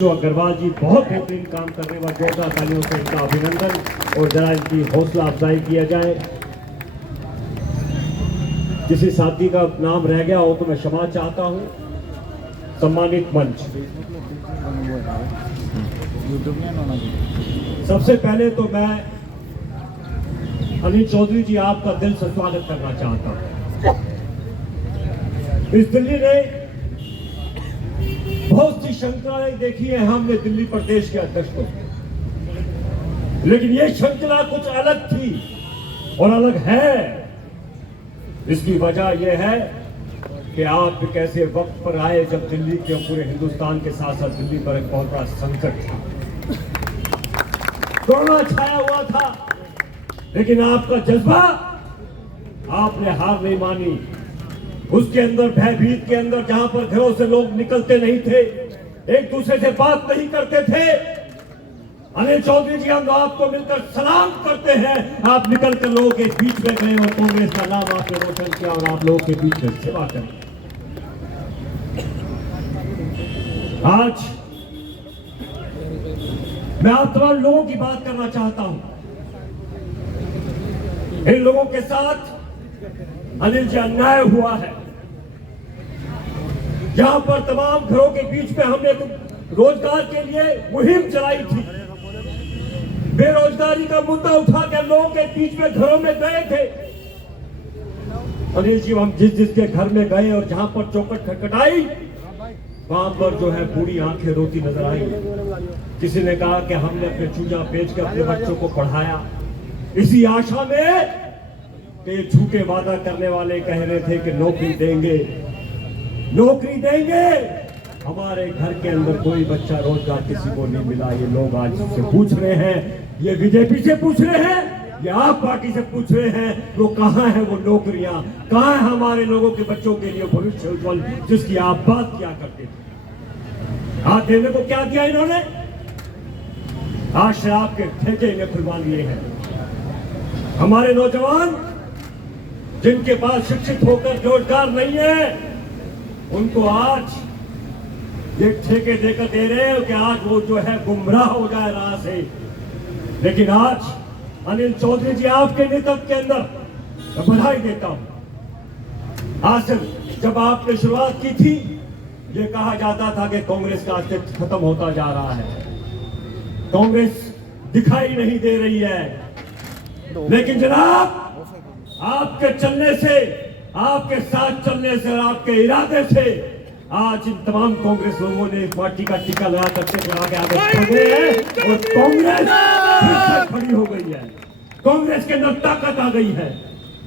जो अग्रवाल जी बहुत बेहतरीन काम कर रहे हैं, वह जोरदार तालियों से इनका अभिनंदन और जरा इनकी हौसला अफजाई किया जाए। किसी साथी का नाम रह गया हो तो मैं क्षमा चाहता हूं। सम्मानित मंच, सबसे पहले तो मैं अनिल चौधरी जी आपका दिल से स्वागत करना चाहता हूं। इस दिल्ली ने बहुत सी श्रृंखलाएं देखी है हमने दिल्ली प्रदेश के अध्यक्ष को, लेकिन ये श्रृंखला कुछ अलग थी और अलग है। इसकी वजह यह है कि आप एक ऐसे वक्त पर आए जब दिल्ली के पूरे हिंदुस्तान के साथ साथ दिल्ली पर एक बहुत बड़ा संकट था, कोरोना छाया हुआ था, लेकिन आपका जज्बा, आपने हार नहीं मानी। उसके अंदर भयभीत के अंदर जहां पर घरों से लोग निकलते नहीं थे, एक दूसरे से बात नहीं करते थे, अनिल चौधरी जी हम आपको मिलकर सलाम करते हैं। आप निकलकर लोगों के बीच में गए और कांग्रेस का नाम आपने रोशन किया और आप लोगों के बीच में सेवा करें। आज मैं आप तमाम लोगों की बात करना चाहता हूं। इन लोगों के साथ अनिल जी अन्याय हुआ है। जहां पर तमाम घरों के बीच में हमने रोजगार के लिए मुहिम चलाई थी, बेरोजगारी का मुद्दा उठाकर लोगों के बीच में घरों में गए थे। अनिल जी हम जिसके घर में गए और जहां पर चौखट खटखटाई, वहां पर जो है बूढ़ी आंखें रोती नजर आई। किसी ने कहा कि हमने अपने चूजा बेच कर अपने बच्चों को पढ़ाया, इसी आशा में कि झूठे वादा करने वाले कह रहे थे कि नौकरी देंगे, नौकरी देंगे। हमारे घर के अंदर कोई बच्चा रोजगार किसी को नहीं मिला। ये लोग आज से पूछ रहे हैं, ये बीजेपी से पूछ रहे हैं, ये आप पार्टी से पूछ रहे हैं, वो कहां है वो नौकरियां, कहां है हमारे लोगों के बच्चों के लिए भविष्य उज्जवल जिसकी आप बात किया करते थे। आज देने को क्या दिया इन्होंने? आज शराब के ठेके इन्हें खुलवा लिए हैं। हमारे नौजवान जिनके पास शिक्षित होकर रोजगार नहीं है, उनको आज ये ठेके देकर दे रहे हैं कि आज वो जो है गुमराह हो जाए राह से। लेकिन आज अनिल चौधरी जी आपके नेतृत्व के अंदर मैं बधाई देता हूं। आज से जब आपने शुरुआत की थी, ये कहा जाता था कि कांग्रेस का अस्तित्व खत्म होता जा रहा है, कांग्रेस दिखाई नहीं दे रही है। लेकिन जनाब, आपके चलने से, आपके साथ चलने से और आपके इरादे से आज इन तमाम कांग्रेस लोगों ने इस पार्टी का टीका लगा करके आगे बढ़े हैं और कांग्रेस फिर से खड़ी हो गई है। कांग्रेस के अंदर ताकत आ गई है।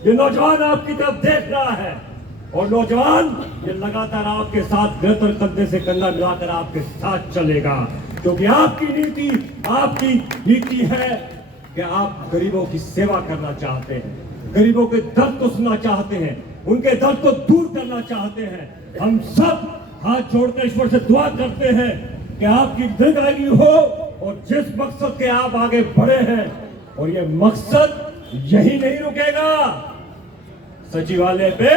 ये नौजवान आपकी तरफ देख रहा है और नौजवान ये लगातार आपके साथ निरंतर कंधे से कंधा मिलाकर आपके साथ चलेगा, क्योंकि आपकी नीति है कि आप गरीबों की सेवा करना चाहते हैं, गरीबों के दर्द को सुनना चाहते हैं, उनके दर्द को दूर करना चाहते हैं। हम सब हाथ जोड़कर ईश्वर से दुआ करते हैं कि आपकी दीर्घायु हो और जिस मकसद के आप आगे बढ़े हैं, और ये मकसद यही नहीं रुकेगा। सचिवालय पे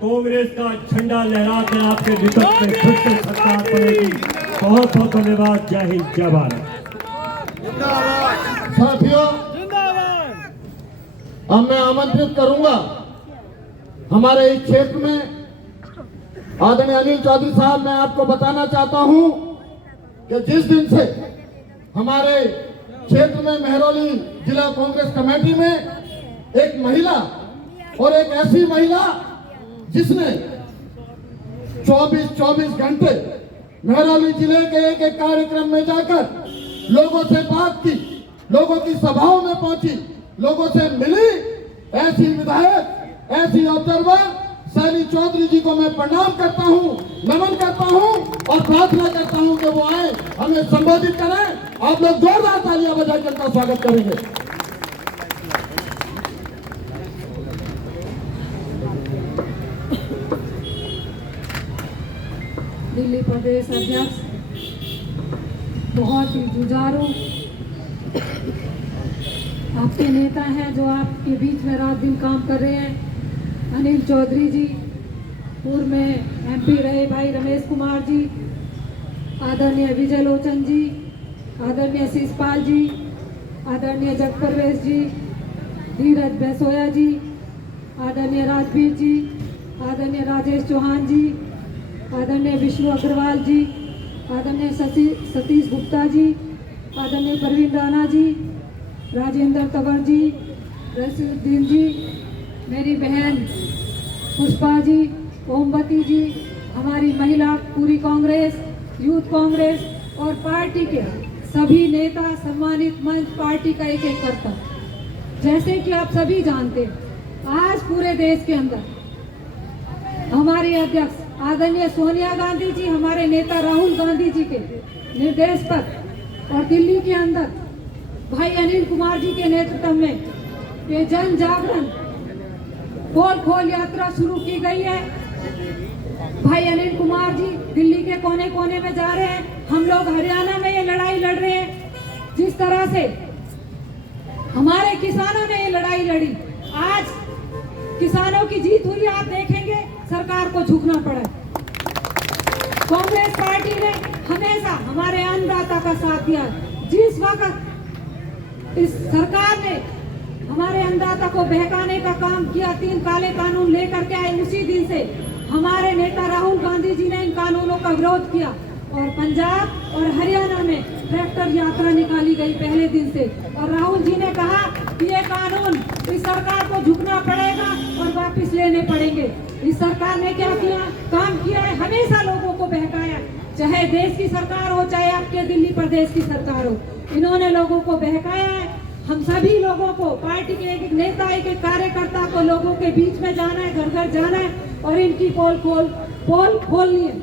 कांग्रेस का झंडा लहराकर आपके नेतृत्व में फिर से सरकार बनेगी। बहुत बहुत धन्यवाद। जय हिंद, जय भारत। साथियों, अब मैं आमंत्रित करूंगा हमारे इस क्षेत्र में आदरणीय अनिल चौधरी साहब। मैं आपको बताना चाहता हूं कि जिस दिन से हमारे क्षेत्र में मेहरौली जिला कांग्रेस कमेटी में एक महिला, और एक ऐसी महिला जिसने 24 घंटे मेहरौली जिले के एक कार्यक्रम में जाकर लोगों से बात की, लोगों की सभाओं में पहुंची, लोगों से मिली, ऐसी विधायक, ऐसी ऑब्जर्वर सैनी चौधरी जी को मैं प्रणाम करता हूं, नमन करता हूं और प्रार्थना करता हूं कि वो आए, हमें संबोधित करें। आप लोग जोरदार तालियां बजाकर उनका स्वागत करेंगे। दिल्ली प्रदेश अध्यक्ष, बहुत ही जुझारू आपके नेता हैं जो आपके बीच में रात दिन काम कर रहे हैं, अनिल चौधरी जी, पूर्व में MP रहे भाई रमेश कुमार जी, आदरणीय विजय लोचन जी, आदरणीय शिषपाल जी, आदरणीय जगप्रवेश जी, धीरज बेसोया जी, आदरणीय राजवीर जी, आदरणीय राजेश चौहान जी, आदरणीय विष्णु अग्रवाल जी, आदरणीय सतीश गुप्ता जी, आदरणीय परवीन राणा जी, राजेंद्र तंवर जी, रसीदुद्दीन जी, मेरी बहन पुष्पा जी, ओमवती जी, हमारी महिला पूरी कांग्रेस, यूथ कांग्रेस और पार्टी के सभी नेता, सम्मानित मंच, पार्टी का एक एक करता। जैसे कि आप सभी जानते हैं, आज पूरे देश के अंदर हमारी अध्यक्ष आदरणीय सोनिया गांधी जी, हमारे नेता राहुल गांधी जी के निर्देश पर और दिल्ली के अंदर भाई अनिल कुमार जी के नेतृत्व में ये जन जागरण पोल खोल यात्रा शुरू की गई है। भाई अनिल कुमार जी दिल्ली के कोने कोने में जा रहे हैं, हम लोग हरियाणा में ये लड़ाई लड़ रहे हैं। जिस तरह से हमारे किसानों ने ये लड़ाई लड़ी, आज किसानों की जीत हुई। आप देखेंगे सरकार को झुकना पड़ा। कांग्रेस पार्टी ने हमेशा हमारे अन्नदाता का साथ दिया। जिस वक्त इस सरकार ने हमारे अन्नदाता को बहकाने का काम किया, 3 काले कानून लेकर के आए, उसी दिन से हमारे नेता राहुल गांधी जी ने इन कानूनों का विरोध किया और पंजाब और हरियाणा में ट्रैक्टर यात्रा निकाली गई पहले दिन से। और राहुल जी ने कहा कि ये कानून इस सरकार को झुकना पड़ेगा और वापस लेने पड़ेंगे। इस सरकार ने क्या किया, काम किया है, हमेशा लोगों को बहकाया, चाहे देश की सरकार हो, चाहे आपके दिल्ली प्रदेश की सरकार हो, इन्होंने लोगों को बहकाया है। हम सभी लोगों को, पार्टी के एक एक नेता, एक एक कार्यकर्ता को लोगों के बीच में जाना है, घर घर जाना है और इनकी पोल खोलनी है।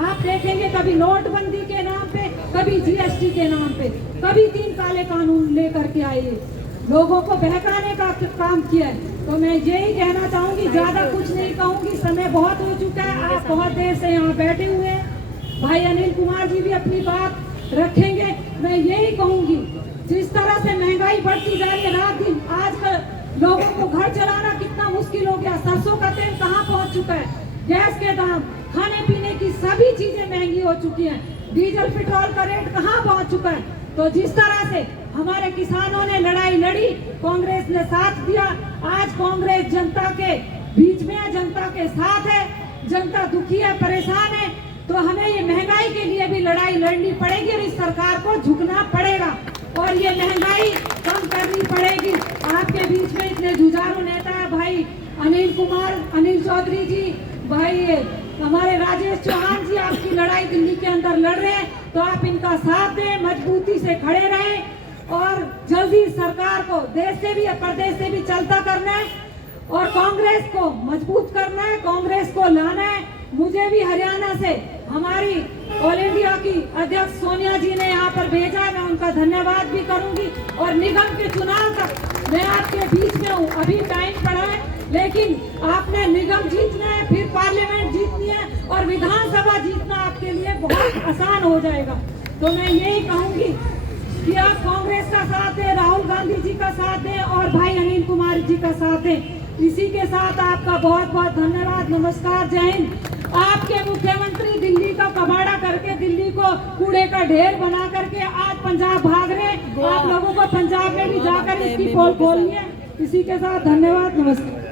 आप देखेंगे कभी नोटबंदी के नाम पे, कभी जीएसटी के नाम पे, कभी 3 काले कानून लेकर के आए, लोगों को बहकाने का काम किया है। तो मैं यही कहना चाहूंगी, ज्यादा कुछ नहीं कहूंगी, समय बहुत हो चुका है। आप बहुत देर से यहाँ बैठे हुए हैं, भाई अनिल कुमार जी भी अपनी बात रखेंगे। मैं यही कहूंगी, जिस तरह से महंगाई बढ़ती जा रही है रात दिन, आजकल लोगों को घर चलाना कितना मुश्किल हो गया। सरसों का तेल कहाँ पहुँच चुका है, गैस के दाम, खाने पीने की सभी चीजें महंगी हो चुकी हैं, डीजल पेट्रोल का रेट कहाँ पहुँच चुका है। तो जिस तरह से हमारे किसानों ने लड़ाई लड़ी, कांग्रेस ने साथ दिया। आज कांग्रेस जनता के बीच में है, जनता के साथ है, जनता दुखी है, परेशान है। तो हमें ये महंगाई के लिए भी लड़ाई लड़नी पड़ेगी और इस सरकार को झुकना पड़ेगा और ये महंगाई कम करनी पड़ेगी। आपके बीच में इतने जुझारू नेता है, भाई अनिल कुमार, अनिल चौधरी जी, भाई हमारे राजेश चौहान जी, आपकी लड़ाई दिल्ली के अंदर लड़ रहे हैं, तो आप इनका साथ दें, मजबूती से खड़े रहें और जल्दी सरकार को देश से भी प्रदेश से भी चलता करना है और कांग्रेस को मजबूत करना है, कांग्रेस को लाना है। मुझे भी हरियाणा से हमारी ऑल इंडिया की अध्यक्ष सोनिया जी ने यहाँ पर भेजा है, मैं उनका धन्यवाद भी करूंगी। और निगम के चुनाव तक मैं आपके बीच में हूँ, अभी टाइम पड़ा है, लेकिन आपने निगम जीतना है, फिर पार्लियामेंट जीतनी है और विधानसभा जीतना आपके लिए बहुत आसान हो जाएगा। तो मैं यही कहूंगी कि आप कांग्रेस का साथ दें, राहुल गांधी जी का साथ दें और भाई अनिल कुमार जी का साथ दें। इसी के साथ आपका बहुत बहुत धन्यवाद, नमस्कार, जय हिंद। आपके मुख्यमंत्री दिल्ली का कबाड़ा करके, दिल्ली को कूड़े का ढेर बना करके आज पंजाब भाग रहे हैं। आप लोगों को पंजाब में भी जाकर इसकी पोल खोलनी है। इसी के साथ धन्यवाद, नमस्कार।